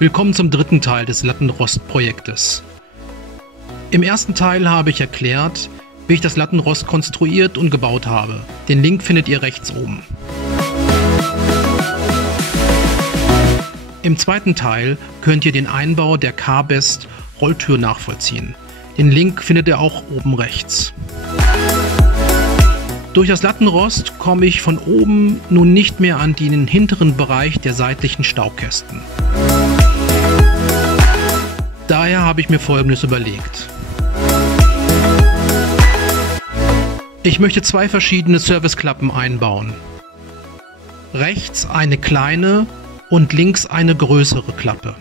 Willkommen zum dritten Teil des Lattenrost-Projektes. Im ersten Teil habe ich erklärt, wie ich das Lattenrost konstruiert und gebaut habe. Den Link findet ihr rechts oben. Im zweiten Teil könnt ihr den Einbau der Carbest Rolltür nachvollziehen. Den Link findet ihr auch oben rechts. Durch das Lattenrost komme ich von oben nun nicht mehr an den hinteren Bereich der seitlichen Staubkästen. Daher habe ich mir Folgendes überlegt. Ich möchte zwei verschiedene Serviceklappen einbauen. Rechts eine kleine und links eine größere Klappe.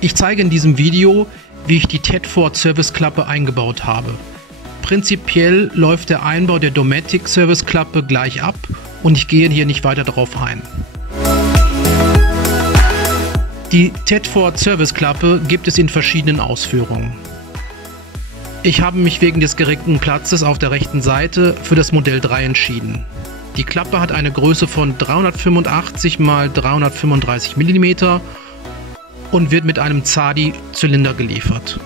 Ich zeige in diesem Video, wie ich die Tedford Serviceklappe eingebaut habe. Prinzipiell läuft der Einbau der Dometic Serviceklappe gleich ab und ich gehe hier nicht weiter darauf ein. Die Tedford Serviceklappe gibt es in verschiedenen Ausführungen. Ich habe mich wegen des geringen Platzes auf der rechten Seite für das Modell 3 entschieden. Die Klappe hat eine Größe von 385 x 335 mm und wird mit einem Zadi-Zylinder geliefert.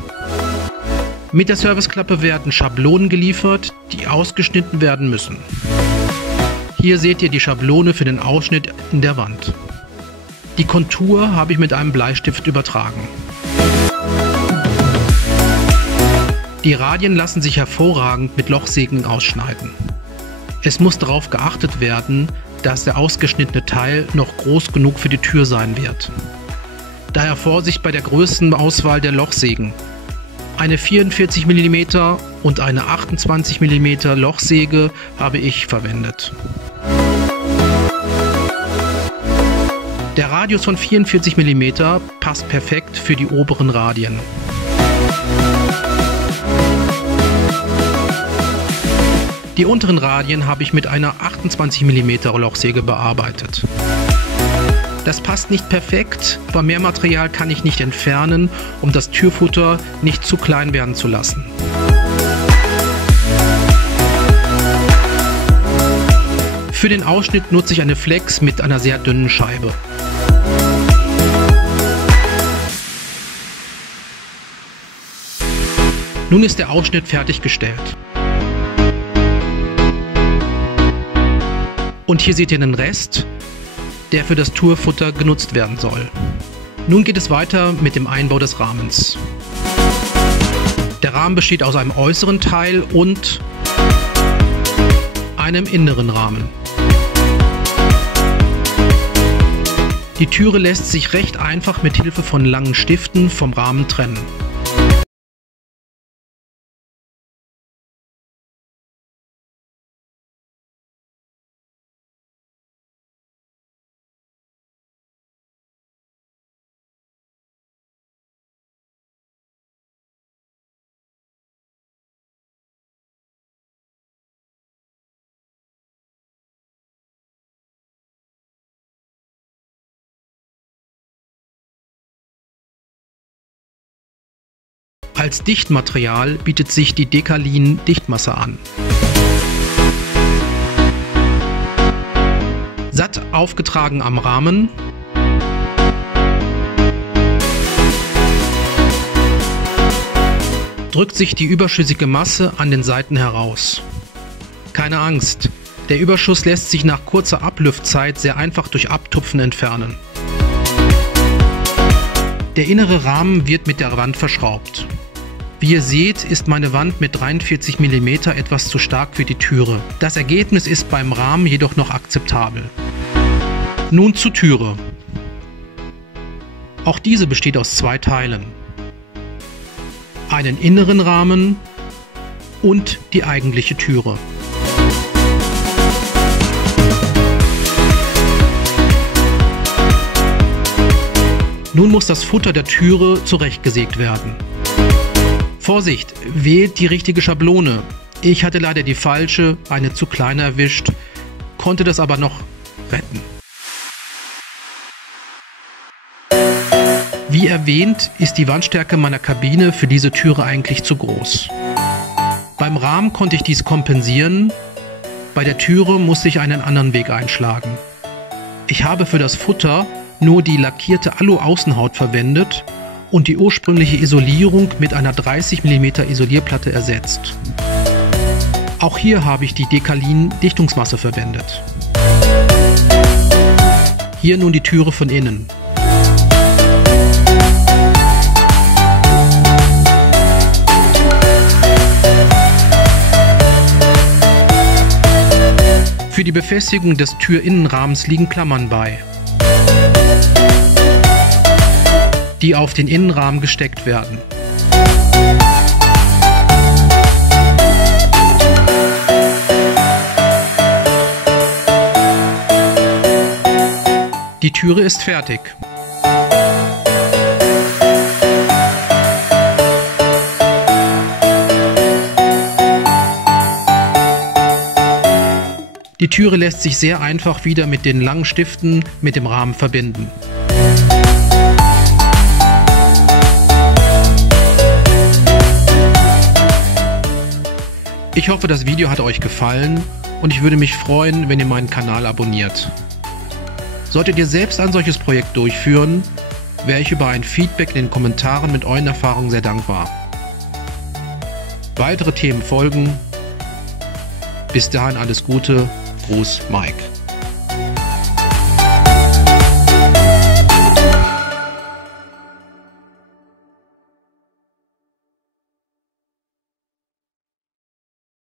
Mit der Serviceklappe werden Schablonen geliefert, die ausgeschnitten werden müssen. Hier seht ihr die Schablone für den Ausschnitt in der Wand. Die Kontur habe ich mit einem Bleistift übertragen. Die Radien lassen sich hervorragend mit Lochsägen ausschneiden. Es muss darauf geachtet werden, dass der ausgeschnittene Teil noch groß genug für die Tür sein wird. Daher Vorsicht bei der Größenauswahl der Lochsägen. Eine 44 mm und eine 28 mm Lochsäge habe ich verwendet. Der Radius von 44 mm passt perfekt für die oberen Radien. Die unteren Radien habe ich mit einer 28 mm Lochsäge bearbeitet. Das passt nicht perfekt, aber mehr Material kann ich nicht entfernen, um das Türfutter nicht zu klein werden zu lassen. Für den Ausschnitt nutze ich eine Flex mit einer sehr dünnen Scheibe. Nun ist der Ausschnitt fertiggestellt. Und hier seht ihr den Rest, der für das Türfutter genutzt werden soll. Nun geht es weiter mit dem Einbau des Rahmens. Der Rahmen besteht aus einem äußeren Teil und einem inneren Rahmen. Die Türe lässt sich recht einfach mit Hilfe von langen Stiften vom Rahmen trennen. Als Dichtmaterial bietet sich die Decalin Dichtmasse an. Satt aufgetragen am Rahmen drückt sich die überschüssige Masse an den Seiten heraus. Keine Angst, der Überschuss lässt sich nach kurzer Ablüftzeit sehr einfach durch Abtupfen entfernen. Der innere Rahmen wird mit der Wand verschraubt. Wie ihr seht, ist meine Wand mit 43 mm etwas zu stark für die Türe. Das Ergebnis ist beim Rahmen jedoch noch akzeptabel. Nun zur Türe. Auch diese besteht aus zwei Teilen. Einen inneren Rahmen und die eigentliche Türe. Nun muss das Futter der Türe zurechtgesägt werden. Vorsicht, wählt die richtige Schablone. Ich hatte leider die falsche, eine zu kleine erwischt, konnte das aber noch retten. Wie erwähnt, ist die Wandstärke meiner Kabine für diese Türe eigentlich zu groß. Beim Rahmen konnte ich dies kompensieren, bei der Türe musste ich einen anderen Weg einschlagen. Ich habe für das Futter nur die lackierte Alu-Außenhaut verwendet und die ursprüngliche Isolierung mit einer 30 mm Isolierplatte ersetzt. Auch hier habe ich die Decalin-Dichtungsmasse verwendet. Hier nun die Türe von innen. Für die Befestigung des Türinnenrahmens liegen Klammern bei, die auf den Innenrahmen gesteckt werden. Die Türe ist fertig. Die Türe lässt sich sehr einfach wieder mit den langen Stiften mit dem Rahmen verbinden. Ich hoffe, das Video hat euch gefallen und ich würde mich freuen, wenn ihr meinen Kanal abonniert. Solltet ihr selbst ein solches Projekt durchführen, wäre ich über ein Feedback in den Kommentaren mit euren Erfahrungen sehr dankbar. Weitere Themen folgen. Bis dahin alles Gute. Gruß, Mike.